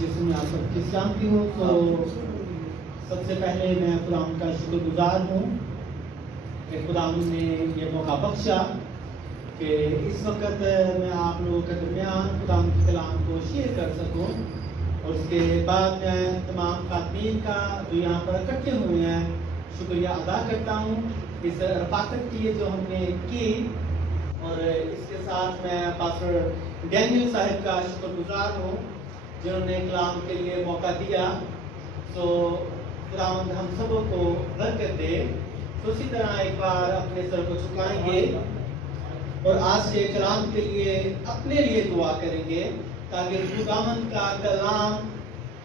यीशु में आप सबकी शांति हो। तो सबसे पहले मैं खुदावंद का शुक्रगुजार हूँ कि खुदावंद ने ये मौका बख्शा कि इस वक्त मैं आप लोगों के दरमियान खुदावंद के कलाम को शेयर कर सकूँ। और उसके बाद मैं तमाम खातमीन का जो यहाँ पर इकट्ठे हुए हैं शुक्रिया अदा करता हूँ इस रफाकत के लिए जो हमने की। और इसके साथ मैं पास्टर डैनियल साहब का शुक्रगुजार हूँ जिन्होंने कलाम के लिए मौका दिया। तो खुदावंद हम सबों को बरकत दे। तो उसी तरह एक बार अपने सर को झुकाएंगे और आज के कलाम के लिए अपने लिए दुआ करेंगे ताकि खुदावंद का कलाम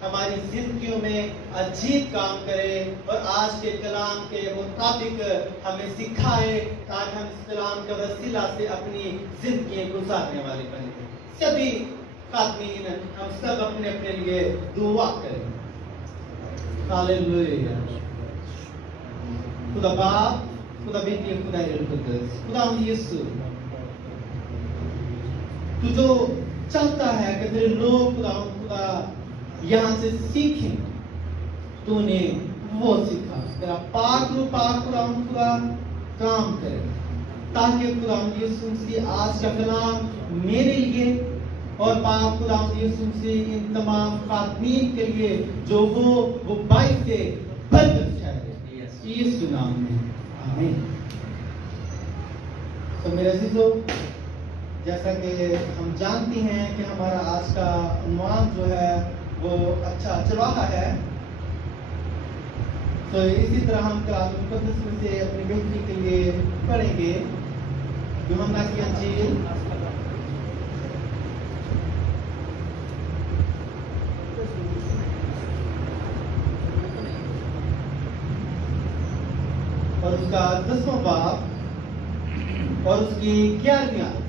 हमारी जिंदगियों में अजीब काम करे और आज के कलाम के मुताबिक हमें सिखाए ताकि हम इस कलाम के वसीला से अपनी जिंदगी गुजारने वाले बने। सभी खातमीन हम सब अपने अपने लिए दुआ करें। हालेलुया। खुदा बाप, खुदा बेटी, खुदा कुद्दूस, खुदा यीशु, तू जो चाहता है कि तेरे लोग खुदा यहाँ से सीखें, तूने वो सीखा। तेरा पाक खुदा काम करे ताकि खुदा यीशु मसीह आज का कलाम मेरे लिए और पाक खुदा यीशु मसीह इन तमाम खातमीन के लिए जो वो बाई से बरकत ठहरे यीशु नाम में, आमीन। तो मेरे अजीजों, जैसा कि हम जानते हैं कि हमारा आज का उन्वान जो है वो अच्छा चरवाहा है। तो इसी तरह हम कलाम मुकद्दस में से अपनी बेटी के लिए पढ़ेंगे यूहन्ना की अंजील और उसका 10वां बाब और उसकी 11वीं आयत।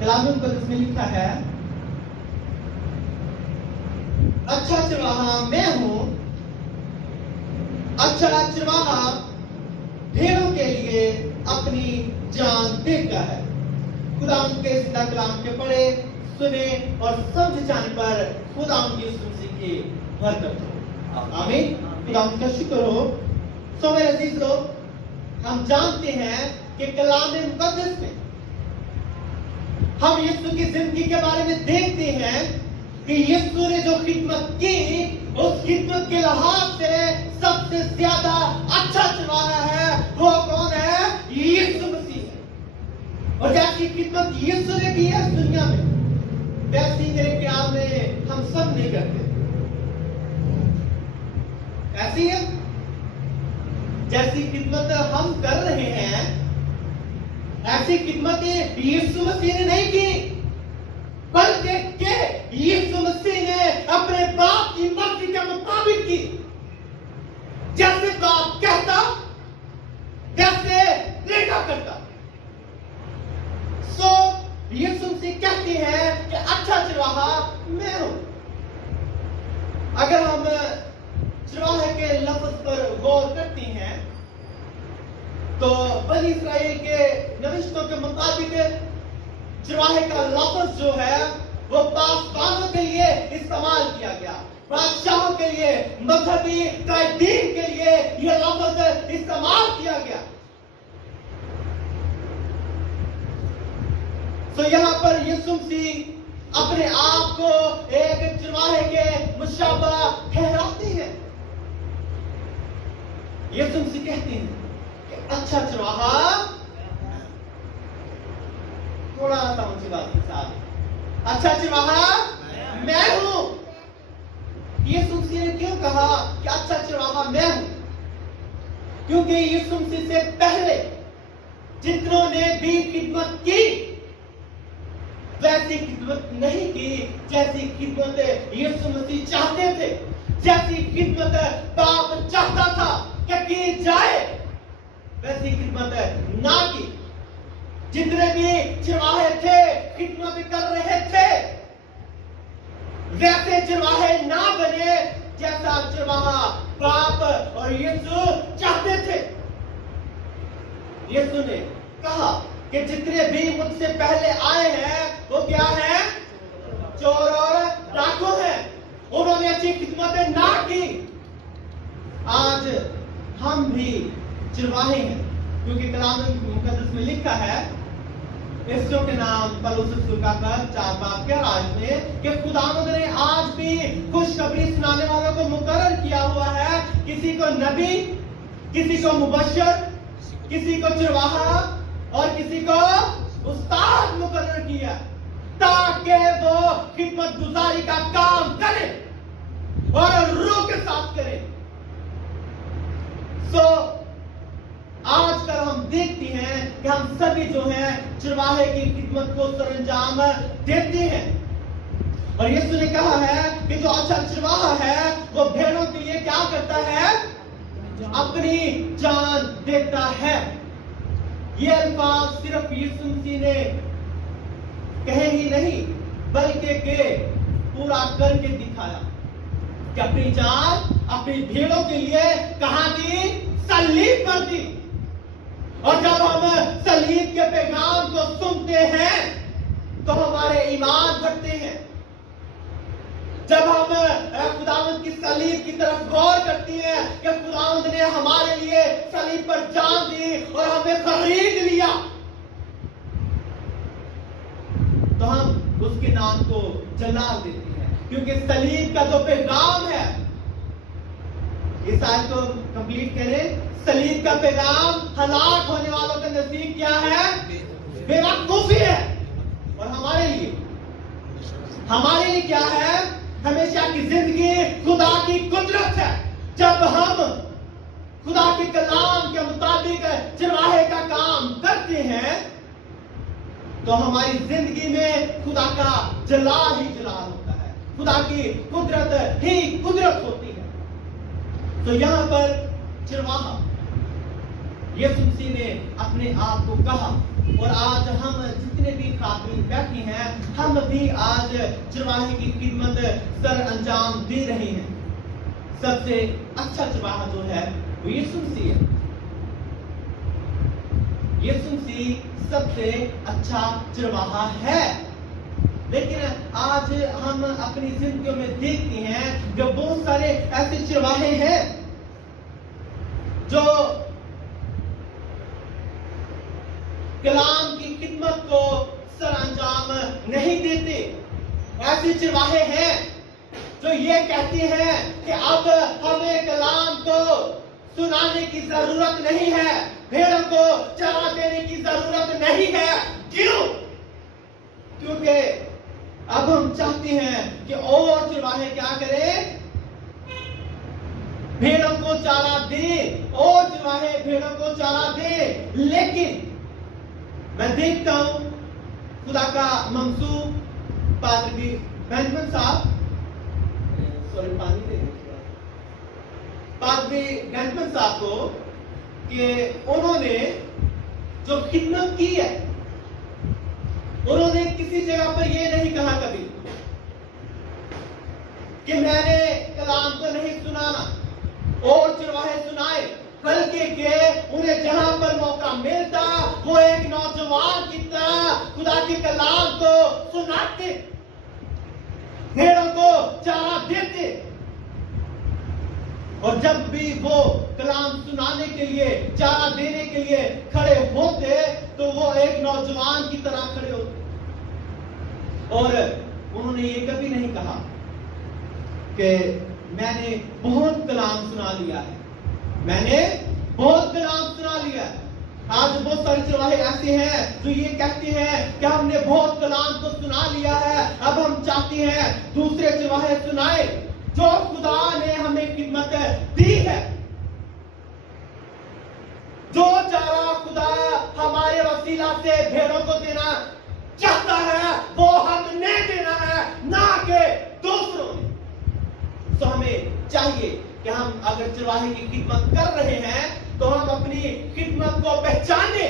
कलाम मुकद्दस में लिखा है, अच्छा चरवाहा मैं हूं, अच्छा चरवाहा भेड़ों के लिए अपनी जान देता है। खुदावंद के सीधा कलाम के पढ़े, सुने और समझ जाने पर खुदावंद की मसीह की बरकत हो, आमीन। खुदावंद का शुक्र हो। सो मेरे अजीजों, हम जानते हैं कि कलाम मुकद्दस में हम यीशु की जिंदगी के बारे में देखते हैं कि यीशु ने जो खिदमत की उस खिदमत के लिहाज से सबसे ज्यादा अच्छा चरवाहा है वो कौन है? यीशु मसीह है। और जैसी खिदमत यीशु ने की है इस दुनिया में, वैसी मेरे ख्याल में हम सब नहीं करते। ऐसी है जैसी खिदमत हम कर रहे हैं, ऐसी खिदमतें यीशु मसीह ने नहीं की, बल्कि यीशु मसीह ने अपने बाप की मर्जी के मुताबिक की। जैसे बाप कहता वैसे बेटा करता। सो यीशु मसीह कहते हैं कि अच्छा चरवाहा मैं हूं। अगर हम चरवाहे के लफ्ज पर गौर करते हैं तो बनी इस्राएल के नविश्तों के मुताबिक चरवाहे का लफ्ज जो है वो पासबानों के लिए इस्तेमाल किया गया, बादशाहों के लिए, मजहबी कायदीन के लिए यह लफ्ज इस्तेमाल किया गया। तो यहाँ पर यीशु मसीह अपने आप को एक चरवाहे के मुशाबा ठहराते हैं। यीशु मसीह कहते हैं कि अच्छा चरवाहा, थोड़ा सा ऊंची बात के साथ, अच्छा चरवाहा मैं हूं। यीशु मसीह ने क्यों कहा कि अच्छा चरवाहा मैं हूं? क्योंकि यीशु मसीह से पहले जितनों ने भी खिदमत की वैसी खिदमत नहीं की जैसी खिदमत यीशु मसीह चाहते थे, जैसी खिदमत बाप चाहता था कि जाए, वैसी खिदमत ना की। जितने भी चरवाहे थे खिदमत कर रहे थे वैसे चरवाहे ना बने जैसा चरवाहा बाप और यीशु चाहते थे। यीशु ने कहा कि जितने भी मुझसे पहले आए हैं वो क्या है? चोर और डाकू आज हम भी चिरवाहे हैं, क्योंकि कलाम मुकद्दस में लिखा है इफ्सों के नाम पौलुस का 4 के राज में कि खुदावंद ने आज भी खुशखबरी सुनाने वालों को मुकर्रर किया हुआ है, किसी को नबी, किसी को मुबश्शिर, किसी को चिरवाहा और किसी को उस्ताद मुकर्रर किया, ताकि वो खिदमत गुजारी का काम करे और रूह के साथ करे। आजकल हम देखते हैं कि हम सभी जो हैं चिरवाहे की खिदमत को सरंजाम देते हैं, और यीशु ने कहा है कि जो अच्छा चिरवाहा है वो भेड़ों के लिए क्या करता है, अपनी जान देता है। ये अल्फाज सिर्फ यीशु मसीह ने कहे ही नहीं बल्कि के पूरा करके दिखाया कि अपनी जान अपनी भेड़ों के लिए कहां दी, सलीब पर दी। और जब हम सलीब के पैगाम को सुनते हैं तो हमारे ईमान बढ़ते हैं। जब हम खुदावंद की सलीब की तरफ गौर करते हैं कि खुदावंद ने हमारे लिए सलीब पर जान दी और हमें खरीद लिया, तो हम उसके नाम को जलाल देते हैं, क्योंकि सलीब का जो पैगाम है, इस आयत को कंप्लीट करें। सलीब का पैगाम हलाक होने वालों के नजदीक क्या है, बेवकूफी है, और हमारे लिए क्या है, हमेशा की जिंदगी खुदा की कुदरत है। जब हम खुदा के कलाम के मुताबिक चिरवाहे का काम करते हैं तो हमारी जिंदगी में खुदा का जलाल ही जलाल होता है, खुदा की कुदरत ही कुदरत होती है। तो यहां पर चिरवाहा यीशु मसीह ने अपने आप को कहा, और आज हम जितने भी खातून बैठी हैं हम भी आज चिरवाहे की खिदमत सर अंजाम दे रहे हैं। सबसे अच्छा चिरवाहा जो है वो यीशु मसीह है। यीशु मसीह सबसे अच्छा चिरवाहा है, लेकिन आज हम अपनी जिंदगियों में देखते हैं कि बहुत सारे ऐसे चिरवाहे हैं जो कलाम की खिदमत को सरअंजाम नहीं देते। ऐसे चिरवाहे हैं जो ये कहते हैं कि अब हमें कलाम को सुनाने की जरूरत नहीं है, भेड़ों को चरा देने की जरूरत नहीं है। क्यों? क्योंकि अब हम चाहते हैं कि और चिरवाहे क्या करें, भेड़ों को चारा दे, और चिरवाहे भेड़ों को चारा दे। लेकिन मैं देखता हूं खुदा का मंसूब पादरी बेंजामिन साहब, पानी दे पादरी बेंजामिन साहब को कि उन्होंने जो खिदमत की है, उन्होंने किसी जगह पर यह नहीं कहा कभी कि मैंने कलाम को नहीं सुनाना और चिरवाहे सुनाए, बल्कि के उन्हें जहां पर मौका मिलता वो एक नौजवान की तरह खुदा के कलाम को सुनाते, भेड़ों को चारा देते, और जब भी वो कलाम सुनाने के लिए, चारा देने के लिए खड़े होते तो वो एक नौजवान की तरह खड़े होते। और उन्होंने ये कभी नहीं कहा कि मैंने बहुत कलाम सुना लिया है, मैंने बहुत कलाम सुना लिया। आज बहुत सारे चिरवाहे ऐसे हैं जो ये कहते हैं कि हमने बहुत कलाम को सुना लिया है, अब हम चाहते हैं दूसरे चिरवाहे सुनाए जो खुदा ने हमें खिदमत दी है। जो चारा खुदा हमारे वसीला से भेड़ों को देना चाहता है वो हमने देना है, ना कि दूसरों ने। तो हमें चाहिए कि हम अगर चिरवाहे की खिदमत कर रहे हैं तो हम अपनी खिदमत को पहचाने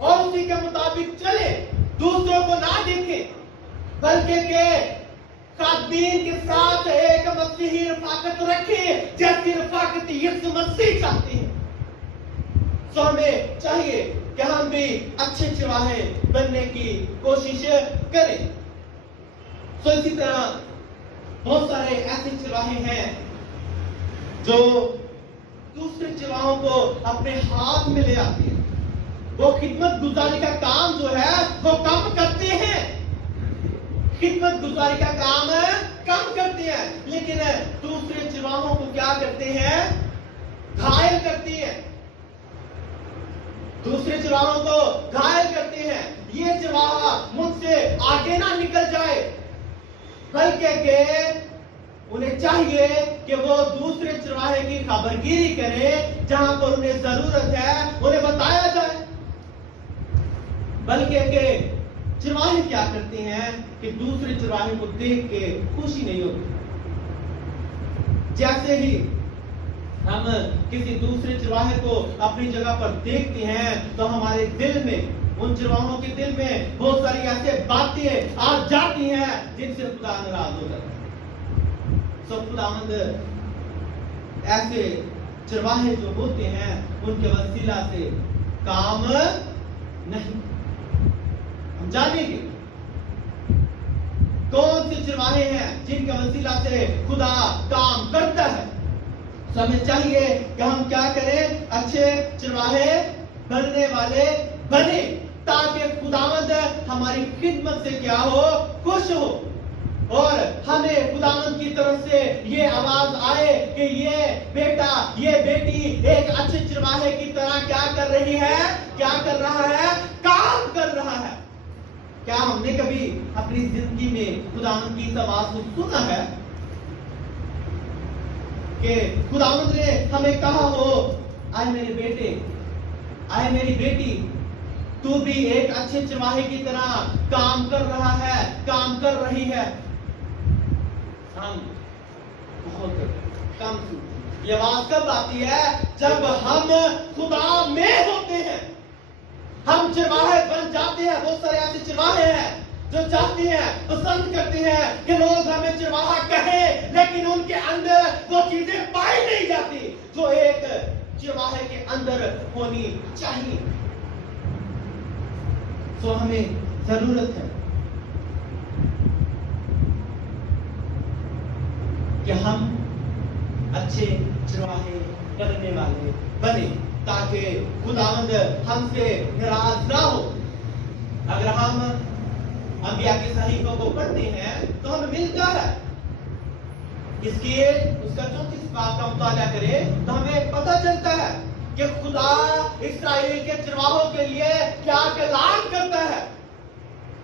और उसी के मुताबिक चले, दूसरों को ना देखें, बल्कि के खादमीन के साथ एक मसीही रफाकत रखें जैसी रफाकत यीशु मसीह चाहते हैं। तो हमें चाहिए कि हम भी अच्छे चिरवाहे बनने की कोशिश करें। तो इसी तरह बहुत सारे ऐसे चिरवाहे हैं जो दूसरे चरवाहों को अपने हाथ में ले आती है। वो खिदमत गुजारी का काम जो है वो कम करते हैं, खिदमत गुजारी का काम कम करते हैं, लेकिन दूसरे चरवाहों को क्या करते हैं? घायल करती है, दूसरे चरवाहों को घायल करते हैं। ये चरवाहा मुझसे आगे ना निकल जाए, बल्कि के उन्हें चाहिए कि वो दूसरे चरवाहे की खबरगिरी करें, जहां पर उन्हें जरूरत है उन्हें बताया जाए। बल्कि के चरवाहे क्या करते हैं कि दूसरे चरवाहे को देख के खुशी नहीं होती। जैसे ही हम किसी दूसरे चरवाहे को अपनी जगह पर देखते हैं तो हमारे दिल में, उन चरवाहों के दिल में बहुत सारी ऐसे बातें आ जाती हैं जिनसे खुदा नाराज हो जाता है। खुदावंद ऐसे चरवाहे जो होते हैं उनके वसीला से काम नहीं। हम जानेंगे कौन से चरवाहे हैं जिनके वसीला से खुदा काम करता है। हमें चाहिए कि हम क्या करें? अच्छे चरवाहे बनने वाले बने, ताकि खुदावंद हमारी खिदमत से क्या हो? खुश हो। और हमें खुदावंद की तरफ से ये आवाज आए कि ये बेटा, ये बेटी एक अच्छे चरवाहे की तरह क्या कर रही है? क्या कर रहा है? काम कर रहा है। क्या हमने कभी अपनी जिंदगी में खुदावंद की इस आवाज को सुना है कि खुदावंद ने हमें कहा हो, आए मेरे बेटे, आए मेरी बेटी, तू भी एक अच्छे चरवाहे की तरह काम कर रहा है, काम कर रही है? हम बहुत कम सुनते। ये आवाज कब आती है? जब हम खुदा में होते हैं, हम चरवाहे बन जाते हैं। बहुत सारे ऐसे चरवाहे हैं जो चाहते हैं, पसंद करते हैं कि लोग हमें चरवाहा कहें, लेकिन उनके अंदर वो चीजें पाई नहीं जाती जो एक चरवाहे के अंदर होनी चाहिए। तो हमें जरूरत है कि हम अच्छे चरवाहे बनने वाले बने, ताकि खुदावंद हमसे नाराज ना हो। अगर हम अंबिया के सहीफों को पढ़ते हैं तो हमें मिलता है, इसलिए उसका 34 बाब का मुताला करें तो हमें पता चलता है कि खुदा इस्राएल के चरवाहों के लिए क्या कलाम करता है।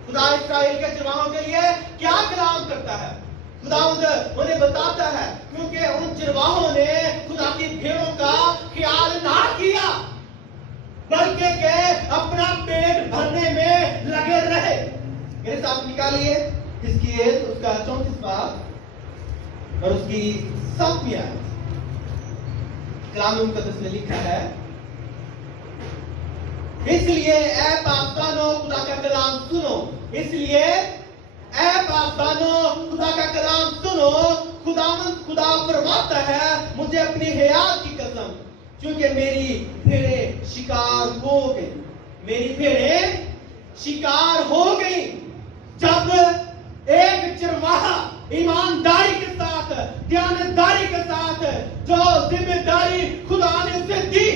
खुदा इस्राएल के चरवाहों के लिए क्या कलाम करता है? खुदावंद उन्हें बताता है, क्योंकि उन चरवाहों ने खुदा की भेड़ों का ख्याल ना किया, बल्कि के अपना पेट भरने में लगे रहे। मेरे साथ निकालिए इसकी उसका 34 बाब और उसकी 7वीं आयत। कलाम मुकद्दस में लिखा है, इसलिए ऐ पासबानों खुदा का कलाम सुनो, इसलिए ऐ पासबानों खुदा का कलाम सुनो। खुदा फरमाता है, मुझे अपनी हयात की कसम, क्योंकि मेरी भेड़ें शिकार हो गई, मेरी भेड़ें शिकार हो गई। जब एक चरवाहा ईमानदारी के साथ, ध्यानदारी के साथ जो जिम्मेदारी खुदा ने उसे दी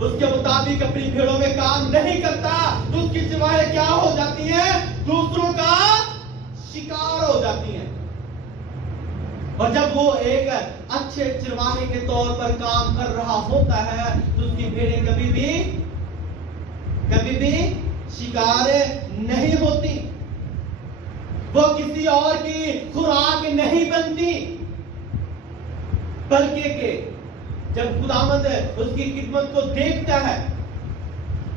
उसके मुताबिक अपनी भेड़ों में काम नहीं करता तो उसकी चरवाहे क्या हो जाती हैं? दूसरों का शिकार हो जाती हैं। और जब वो एक अच्छे चरवाहे के तौर पर काम कर रहा होता है तो उसकी भेड़ें कभी भी शिकार नहीं होती, वो किसी और की खुराक नहीं बनती, बल्कि के जब खुदावंद उसकी खिदमत को देखता है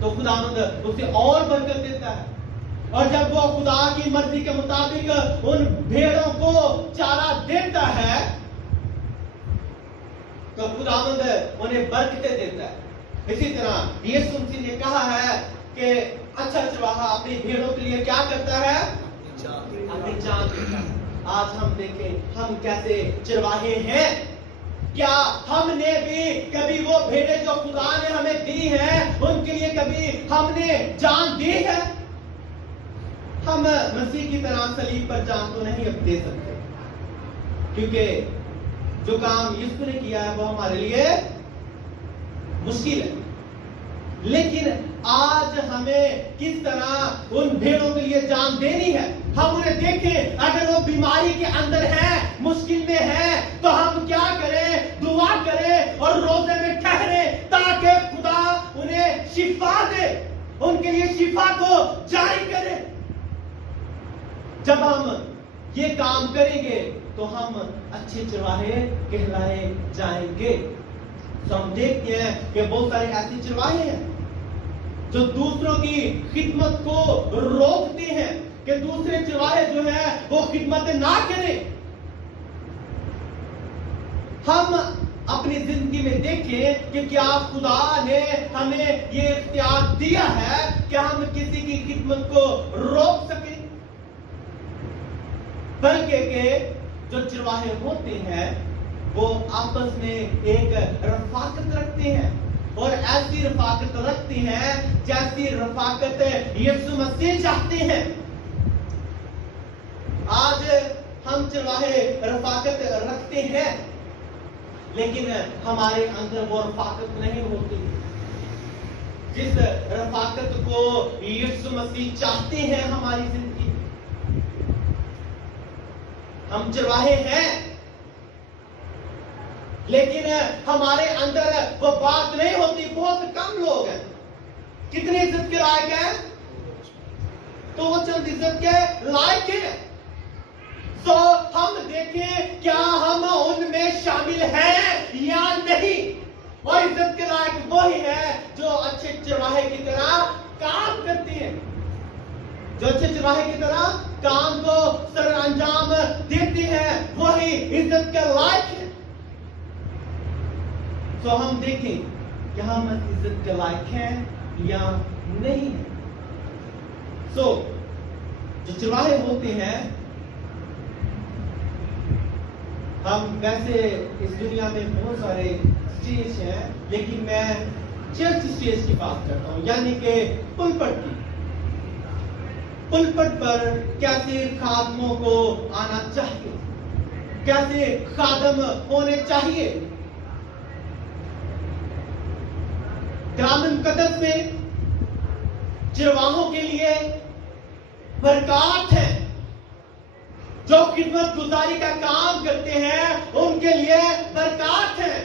तो खुदावंद उसे और बरकत देता है। और जब वो खुदा की मर्जी के मुताबिक उन भेड़ों को चारा देता है तो खुदावंद उन्हें बरकतें देता है। इसी तरह यीशु मसीह ने कहा है कि अच्छा चरवाहा अपनी भेड़ों के लिए क्या करता है? अपनी जान देता है। आज हम देखें हम कैसे चरवाहे हैं। क्या हमने भी कभी वो भेड़ें जो खुदा ने हमें दी हैं उनके लिए कभी हमने जान दी है? हम मसीह की तरह सलीब पर जान तो नहीं अब दे सकते, क्योंकि जो काम यीशु ने किया है वो हमारे लिए मुश्किल है, लेकिन आज हमें किस तरह उन भेड़ों के लिए जान देनी है। हम उन्हें देखें, अगर वो बीमारी के अंदर है, मुश्किल में है, तो हम क्या करें? दुआ करें और रोजे में ठहरे ताकि खुदा उन्हें शिफा दे, उनके लिए शिफा को जारी करे। जब हम ये काम करेंगे तो हम अच्छे चरवाहे कहलाए जाएंगे। तो हम देखते हैं कि बहुत सारे ऐसे चरवाहे हैं जो दूसरों की खिदमत को रोकते हैं कि दूसरे चरवाहे जो है वो खिदमत ना करें। हम अपनी जिंदगी में देखें कि क्या खुदा ने हमें ये इख्तियार दिया है कि हम किसी की खिदमत को रोक सकें, बल्कि के जो चरवाहे होते हैं वो आपस में एक रफाकत रखते हैं, और ऐसी रफाकत रखते हैं जैसी रफाकत यीशु मसीह चाहते हैं। आज हम चरवाहे रफाकत रखते हैं, लेकिन हमारे अंदर वो रफाकत नहीं होती जिस रफाकत को यीशु मसीह चाहते हैं हमारी जिंदगी। हम चरवाहे हैं, लेकिन हमारे अंदर वो बात नहीं होती। बहुत कम लोग हैं, कितने इज्जत के लायक हैं? तो वो चंद इज्जत के लायक हैं। तो हम देखें क्या हम उनमें शामिल हैं या नहीं। और इज्जत के लायक वही है जो अच्छे चरवाहे की तरह काम करते हैं, जो अच्छे चरवाहे की तरह काम को सर अंजाम देते हैं, वही इज्जत के लायक है। तो हम देखें कि हम इज्जत के लायक हैं या नहीं है। जो चरवाहे होते हैं, हम वैसे इस दुनिया में बहुत सारे स्टेज हैं, लेकिन मैं चर्च स्टेज की बात करता हूं, यानी कि पुलपट की। पुलपट पर कैसे खादमों को आना चाहिए, कैसे खादम होने चाहिए। कलाम मुकद्दस में चरवाहों के लिए बरकत है, जो खिदमत गुजारी का काम करते हैं उनके लिए बरकत है।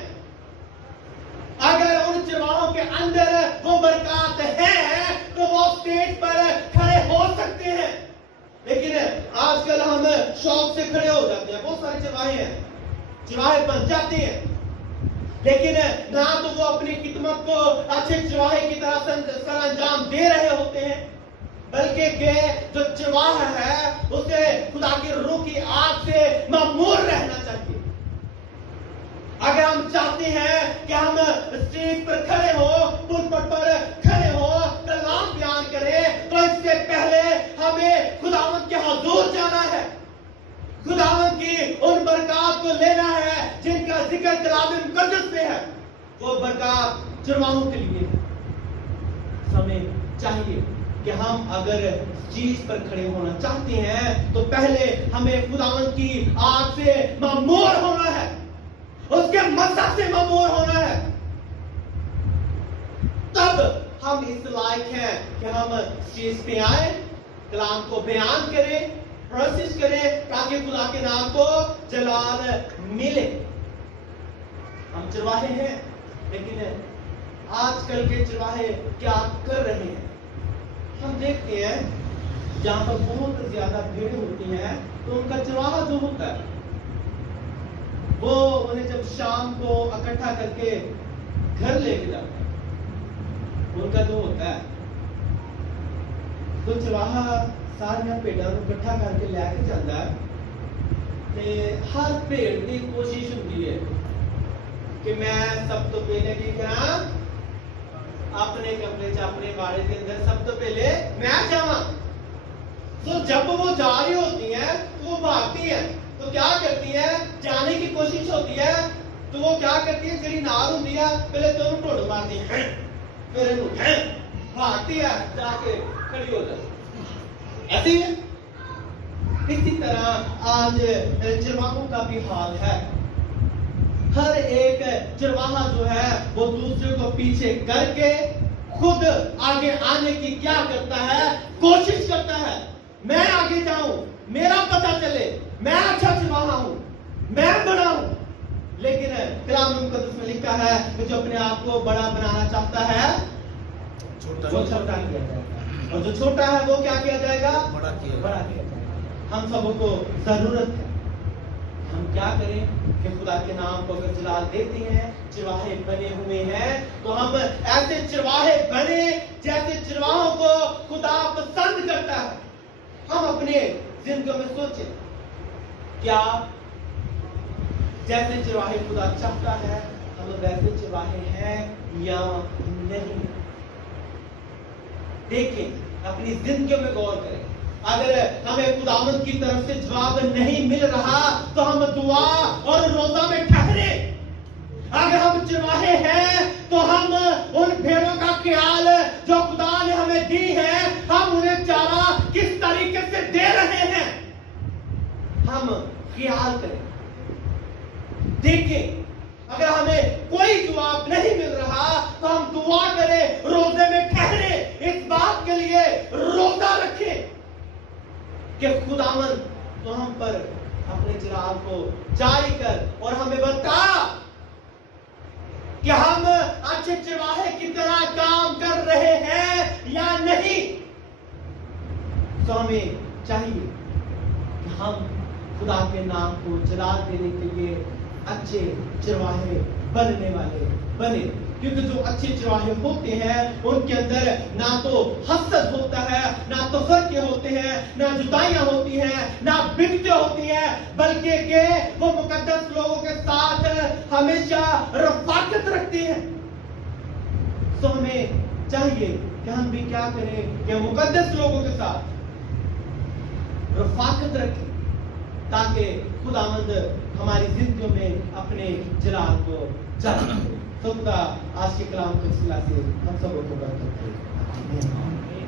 अगर उन चरवाहों के अंदर वो बरकत है तो वो स्टेज पर खड़े हो सकते हैं, लेकिन आजकल हम शौक से खड़े हो जाते हैं। बहुत सारे चरवाहे हैं, चरवाहे बन जाते हैं, लेकिन ना तो वो अपनी खिदमत को अच्छे चरवाहे की तरह सर अंजाम दे रहे होते हैं, बल्कि के जो चरवाहा है उसे खुदा की रूह की आग से मामूर रहना चाहिए। अगर हम चाहते हैं कि हम स्टेज पर खड़े हो, पुलपट पर खड़े हो, कलाम बयान करें, तो इससे पहले हमें खुदावंद के हुजूर जाना है, खुदावंद की उन बरकत को लेना है जिनका जिक्र कलाम मुकद्दस में है। वो बरकत चरवाहों के लिए हमें चाहिए कि हम अगर चीज पर खड़े होना चाहते हैं तो पहले हमें खुदावंद की आग से मामूर होना है, उसके मसा से मामूर होना है। तब हम इस लायक हैं कि हम स्टेज पे आए, कलाम को बयान करें, प्रोसेस करें, ताकि खुदा के नाम को जलाल मिले। हम चरवाहे हैं, लेकिन आजकल के चरवाहे क्या कर रहे हैं? हम देखते हैं जहां पर बहुत ज्यादा भीड़ होती है तो उनका चरवाहा जो होता है वो उन्हें जब शाम को इकट्ठा करके घर लेके जाता है, उनका जो होता है तो चरवाहा सारिया भेड़ां को इकट्ठा करके लेके जाता है। ते हर भेड़ की कोशिश होती है कि मैं सब तो पहले की करा, अपने कमरे च अपने बाड़े के अंदर सब तो पहले मैं जावा। तो जब वो जा रही होती है तो वो भागती है, तो क्या करती है? जाने की कोशिश होती है तो वो क्या करती है? जड़ी नाल होती है पहले तो उन्हें ढोड़ मारती है, फिर भागती है, जाके खड़ी हो जाती। ऐसी है। इसी तरह आज चरवाहों का भी हाल है। हर एक चरवाहा जो है वो दूसरे को पीछे करके खुद आगे आने की क्या करता है, कोशिश करता है। मैं आगे जाऊं, मेरा पता चले, मैं अच्छा चरवाहा हूं, मैं बड़ा हूं। लेकिन कलाम मुकद्दस में लिखा है कि जो अपने आप को बड़ा बनाना चाहता है वो छोटा किया जाएगा, और जो छोटा है वो क्या किया जाएगा, बड़ा किया जाएगा। हम सबको जरूरत है, हम क्या करें कि खुदा के नाम को अगर जलाल देते हैं, चरवाहे बने हुए हैं, तो हम ऐसे चरवाहे बने जैसे चरवाहों को खुदा पसंद करता है। हम अपने जिंदगी में सोचें, क्या जैसे चरवाहे खुदा चाहता है हम वैसे चरवाहे हैं या नहीं? देखें, अपनी जिंदगी में गौर करें। अगर हमें खुदावंद की तरफ से जवाब नहीं मिल रहा तो हम दुआ और रोजा में ठहरे। अगर हम चरवाहे हैं तो हम उन भेड़ों का ख्याल जो खुदा ने हमें दी है, हम उन्हें चारा किस तरीके से दे रहे हैं, हम ख्याल करें। देखें, अगर हमें कोई जवाब नहीं मिल रहा तो हम दुआ करें, रोजे में ठहरे, इस बात के लिए रोजा रखें कि खुदावंद तो हम पर अपने चिराग को जारी कर और हमें बता कि हम अच्छे चरवाहे की तरह काम कर रहे हैं या नहीं। तो हमें चाहिए कि हम खुदा के नाम को जलाल देने के लिए अच्छे चरवाहे बनने वाले बने, क्योंकि जो अच्छे चरवाहे होते हैं उनके अंदर ना तो हसद होता है, ना तो फर्के होते हैं, ना जुदाइयां होती हैं, ना बिगते होती हैं, बल्कि के वो मुकद्दस लोगों के साथ हमेशा रफाकत रखते हैं। तो हमें चाहिए कि हम भी क्या करें कि मुकद्दस लोगों के साथ रफाकत रखें, ताकि खुदावंद हमारी जिंदगी में अपने जलाल को जला। तो खुदा आज के कलाम के सिलसिले से हम सबको बरकत दे। आमीन।